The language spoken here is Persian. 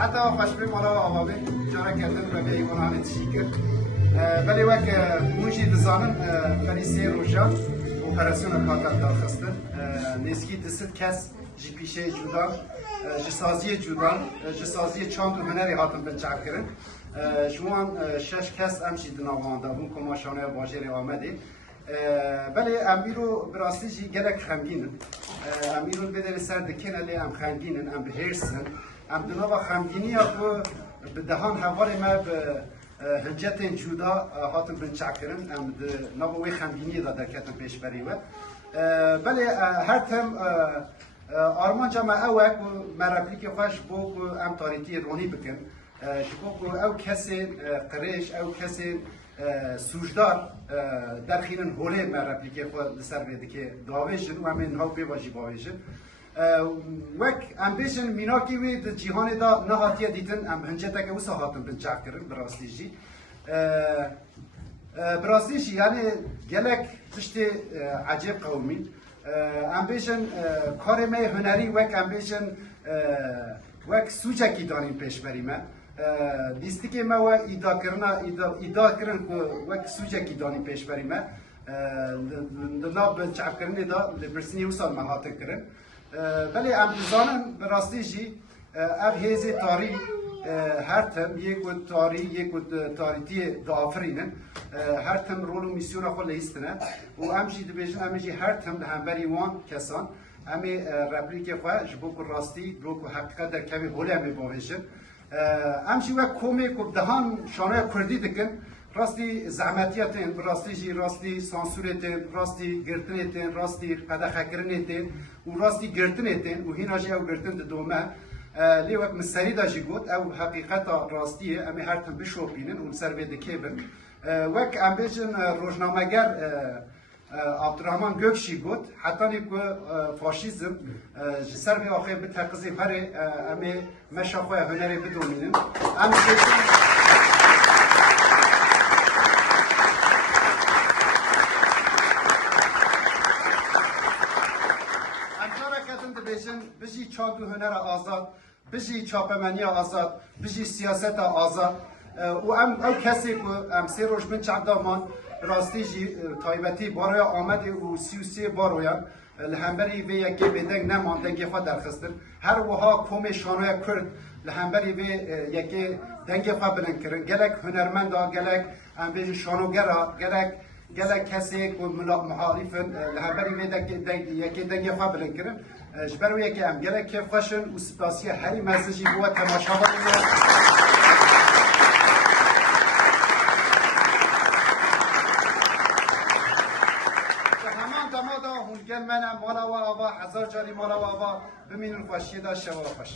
ساعتها خوش بیم مالا و آبابی جارا کردن و به ایوانان تشکر ولی وک موجی دزانن فری سه روژا اپراسیون کاتر دارخستن نسکی دست کس جی پیشه جودان جسازی جودان جسازی چند و هنری هاتن بنچاب کرن شما شش کس امشی دنوانده بون کماشانه باجری آمده ولی امیرو براستی جی گلک خمگینن امیرو بدر سر دکن علی ام خمگینن ام بهرسن ام دنوا خمگینی اکو به دهان حوار ما به هنجتن جودا هاتم بنچاب کرن ام دنوا خمگینی دا درکتن پیش بری و ولی هر تم آرمان جامع اوه مرابلی که خوش بو ام تاریخی رونی بکن شبو او کسی قریش او کسی سوجدار در خیرن هوله مرابلی که خود سر بیده که داویشن و همین ها بیواجی باویشن وک ام بیشن میناکی وی جهان دا نهاتیه دیتن ام هنجتا که وسا هاتم بنچاق کرن براستی جی براستی جی یعنی گلک تشتی عجیب قومی ام بیشن کار می هنری وک ام بیشن وک سوچه کی دانیم پیش بریم دیستی که ما و ایدا کرن وک سوچه کی دانیم پیش بریم دناب چعب کرنی دا لبرسنی وصل مهاتن کرن ولی ام بزانن براستی جی اف هیزی تاری هر تم یک تاریخی دافرینن هر تم رول و میسیون خود لیستنه و امشی دبیجن امشی هر تم همبری وان کسان امی رپلیک خواه جبو که راستی برو که حقیقت در کمی هولی امی باویشن امشی و کومی که دهان شانه کردی دکن راستی زحمتیتن راستی جی راستی سانسورتن راستی گرتنتن راستی قدخه کرنتن و راستی گرتنتن و هینا جی او گرتن دومه لی وقت مسری داشتی گفت او حقیقت راستیه امی هر تن بشوپینن و سر بده کیبن وقت ام بیشن روزنامه‌گر عبدالرحمن گوکشی گفت حتی نیکو فاشیزم سر به آخر به تقضی بره امی مشاخوی هنری بدونین ام بجی چاپ و هنر آزاد، بجی چاپمنی آزاد، بجی سیاست آزاد و ام کسی که ام سه روز من چند دامان راستی جی تایبتی بارای آمده و 33 بارویان لهمبری به یکی بدنگ نمان دنگی خود درخستن هر وها کوم شانوی کرد لهمبری به یکی دنگی خود بلند کرن گلک هنرمند ها گلک ام بیجی شانوگرا گلک کسی که محالیفن لهمبری به یکی دنگی خود بلند کرن جبرو یکی ام گلک که خوشن و سپاسی هری مسیجی بوا تماشا بکنن هونگل منم مالا و آوا 1000 جاری مالا و آوا بمینون خوشی داشته و خوش